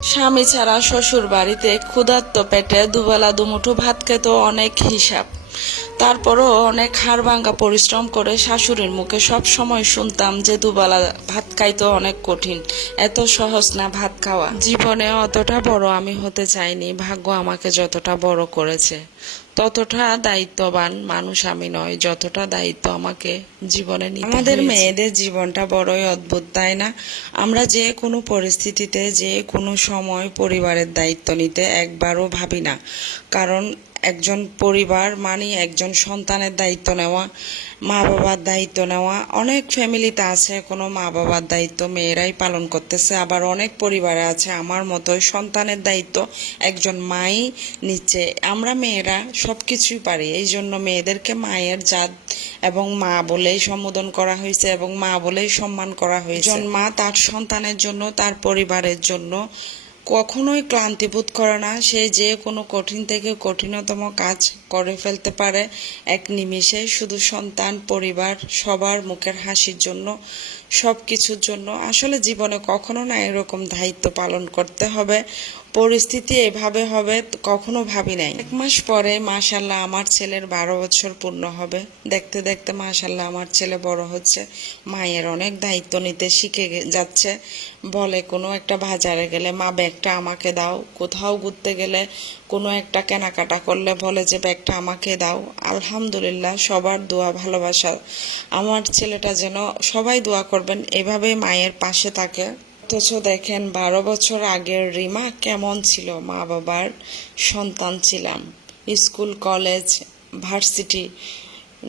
স্বামী ছাড়া শ্বশুর বাড়িতে ক্ষুধার্ত পেটে দুবেলা দুমুঠো ভাত খেত অনেক হিসাব। তারপরও অনেক হাড় ভাঙ্গা পরিশ্রম করে শাশুড়ির মুখে সব সময় শুনতাম যে দুবেলা ভাত খাইতে অনেক কঠিন। এত সহজ না ভাত খাওয়া। জীবনে অতটা বড় আমি হতে চাইনি ভাগ্য আমাকে যতটা বড় করেছে। ততটা দায়িত্ববান মানুষ আমি নয় যতটা দায়িত্ব আমাকে জীবনে নিতে আমাদের মেয়েদের জীবনটা বড়ই অদ্ভুত তাই না? আমরা যে কোনো পরিস্থিতিতে যে কোনো সময় পরিবারের দায়িত্ব নিতে একবারও ভাবি না। কারণ একজন পরিবার মানে একজন সন্তানের দায়িত্ব নেওয়া মা বাবার দায়িত্ব নেওয়া। অনেক ফ্যামিলিতে আছে, কোনো মা বাবার দায়িত্ব মেয়েরাই পালন করতেছে। আবার অনেক পরিবারে আছে, আমার মতোই সন্তানের দায়িত্ব একজন মাই নিচ্ছে। আমরা মেয়েরা সব কিছুই পারি এই জন্য মেয়েদেরকে মায়ের জাত এবং মা বলেই সম্বোধন করা হয়েছে এবং মা বলেই সম্মান করা হয়েছে। মা তার সন্তানের জন্য, তার পরিবারের জন্য কখনোই ক্লান্তি বোধ করে না। সে যে কোনো কঠিন থেকে কঠিনতম কাজ করে ফেলতে পারে এক নিমিষে। শুধু সন্তান, পরিবার, সবার মুখের হাসির জন্য সব কিছুর জন্য। আসলে জীবনে কখনো না এরকম দায়িত্ব পালন করতে হবে। পরিস্থিতি এভাবে হবে কখনো ভাবি নাই। এক মাস পরে মাশাল্লাহ আমার ছেলের বারো বছর পূর্ণ হবে। দেখতে দেখতে মাশাল্লাহ আমার ছেলে বড় হচ্ছে। মায়ের অনেক দায়িত্ব নিতে শিখে যাচ্ছে। বলে, কোনো একটা বাজারে গেলে মা, ব্যাগটা আমাকে দাও। কোথাও ঘুরতে গেলে কোনো একটা কেনাকাটা করলে বলে যে, ব্যাগটা আমাকে দাও। আলহামদুলিল্লাহ, সবার দোয়া ভালোবাসা। আমার ছেলেটা যেন সবাই দোয়া করবেন এভাবে মায়ের পাশে থাকে। অথচ দেখেন, বারো বছর আগের রিমা কেমন ছিল? মা বাবার সন্তান ছিলাম। স্কুল, কলেজ, ভার্সিটি,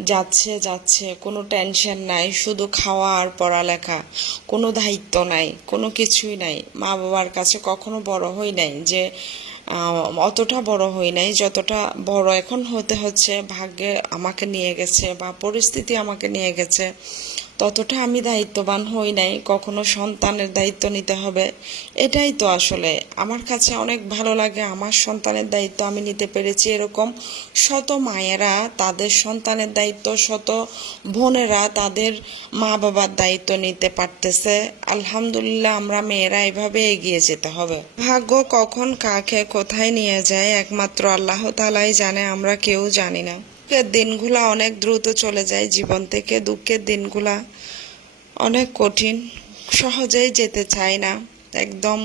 যাচ্ছে যাচ্ছে, কোনো টেনশন নাই, শুধু খাওয়া আর পড়ালেখা। কোনো দায়িত্ব নাই, কোনো কিছুই নাই। মা বাবার কাছে কখনো বড় হই নাই যে অতটা বড় হই নাই, যতটা বড় এখন হতে হচ্ছে, ভাগ্যে আমাকে নিয়ে গেছে বা পরিস্থিতি আমাকে নিয়ে গেছে। ততটা আমি দায়িত্ববান হই নাই, কখনো সন্তানের দায়িত্ব নিতে হবে। এটাই তো আসলে। আমার কাছে অনেক ভালো লাগে, আমার সন্তানের দায়িত্ব আমি নিতে পেরেছি এরকম। শত মায়েরা তাদের সন্তানের দায়িত্ব, শত বোনেরা তাদের মা বাবার দায়িত্ব নিতে পারতেছে। আলহামদুলিল্লাহ আমরা মেয়েরা এভাবে এগিয়ে যেতে হবে। ভাগ্য কখন কাকে কোথায় নিয়ে যায় একমাত্র আল্লাহ তালাই জানে, আমরা কেউ জানি না। দুঃখের দিনগুলা অনেক দ্রুত চলে যায় জীবন থেকে। দুঃখের দিনগুলা অনেক কঠিন, সহজেই যেতে চায় না, একদম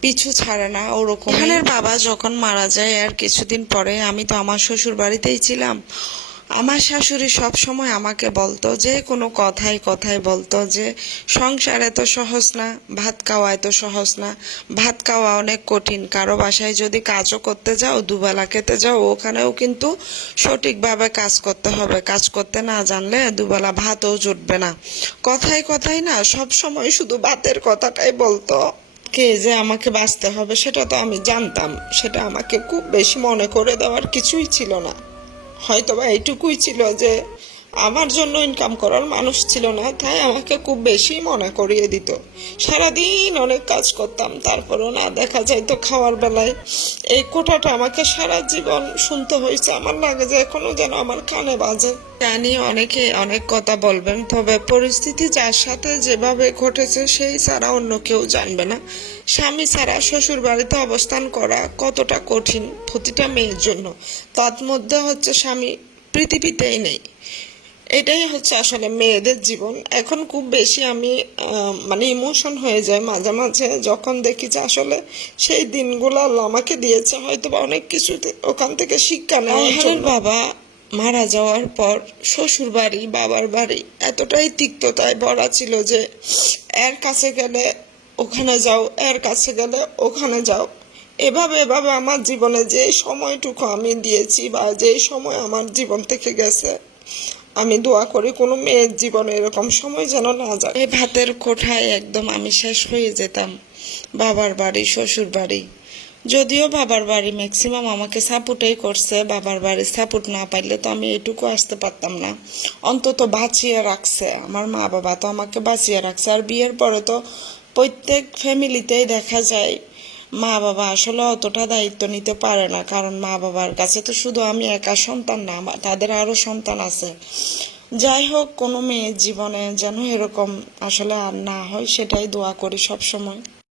পিছু ছাড়ে না ওরকম বাবা যখন মারা যায় আর কিছুদিন পরে, আমি তো আমার শ্বশুর বাড়িতেই ছিলাম আমার শাশুড়ি সব সময় আমাকে বলতো, যে কোনো কথাই কথাই বলতো, যে সংসার এত সহজ না, ভাত খাওয়া এত সহজ না, ভাত খাওয়া অনেক কঠিন। কারও বাসায় যদি কাজও করতে যাও, দুবেলা খেতে যাও, ওখানেও কিন্তু সঠিকভাবে কাজ করতে হবে। কাজ করতে না জানলে দুবেলা ভাতও জুটবে না। কথাই কথাই না সব সময় শুধু ভাতের কথাটাই বলতো। কে যে আমাকে বাঁচতে হবে, সেটা তো আমি জানতাম। সেটা আমাকে খুব বেশি মনে করে দেওয়ার কিছুই ছিল না। হয়তো বা এইটুকুই ছিল যে আমার জন্য ইনকাম করার মানুষ ছিল না, তাই আমাকে খুব বেশি মনে করিয়ে দিত। সারাদিন অনেক কাজ করতাম, তারপরেও না দেখা যায় তো খাওয়ার বেলায়। এই কোটাটা আমাকে সারা জীবন শুনতে হয়েছে, আমার লাগে যে এখনও যেন আমার কানে বাজে। জানি অনেকে অনেক কথা বলবেন, তবে পরিস্থিতি যার সাথে যেভাবে ঘটেছে সেই ছাড়া অন্য কেউ জানবে না। স্বামী ছাড়া শ্বশুর বাড়িতে অবস্থান করা কতটা কঠিন, প্রতিটা মেয়ের জন্য। তৎমধ্যে হচ্ছে স্বামী, পৃথিবীতেই নেই। এটাই হচ্ছে আসলে মেয়েদের জীবন। এখন খুব বেশি আমি মানে ইমোশন হয়ে যায় মাঝে মাঝে যখন দেখি যে আসলে সেই দিনগুলো আমাকে দিয়েছে হয়তো বা অনেক কিছু ওখান থেকে শিক্ষা নেওয়ার বাবা মারা যাওয়ার পর শ্বশুর বাড়ি বাবার বাড়ি এতটাই তিক্ততায় ভরা ছিল যে এর কাছে গেলে ওখানে যাও এর কাছে গেলে ওখানে যাও। এভাবে এভাবে আমার জীবনে যে সময়টুকু আমি দিয়েছি বা যে সময় আমার জীবন থেকে গেছে আমি দোয়া করি কোনো মেয়ের জীবনে এরকম সময় যেন না যায়। এই ভাতের কোঠায় একদম আমি শেষ হয়ে যেতাম। বাবার বাড়ি, শ্বশুর বাড়ি। যদিও বাবার বাড়ি ম্যাক্সিমাম আমাকে সাপোর্টেই করছে, বাবার বাড়ি সাপোর্ট না পাইলে তো আমি এটুকু আসতে পারতাম না। অন্তত বাঁচিয়ে রাখছে। আমার মা বাবা তো আমাকে বাঁচিয়ে রাখছে। আর বিয়ের পরে তো প্রত্যেক ফ্যামিলিতেই দেখা যায় মা বাবা আসলে অতটা দায়িত্ব নিতে পারে না, কারণ মা বাবার কাছে তো শুধু আমি একা সন্তান না তাদের আরও সন্তান আছে। যাই হোক, কোনো মেয়ের জীবনে যেন এরকম আসলে আর না হয়, সেটাই দোয়া করি সব সময়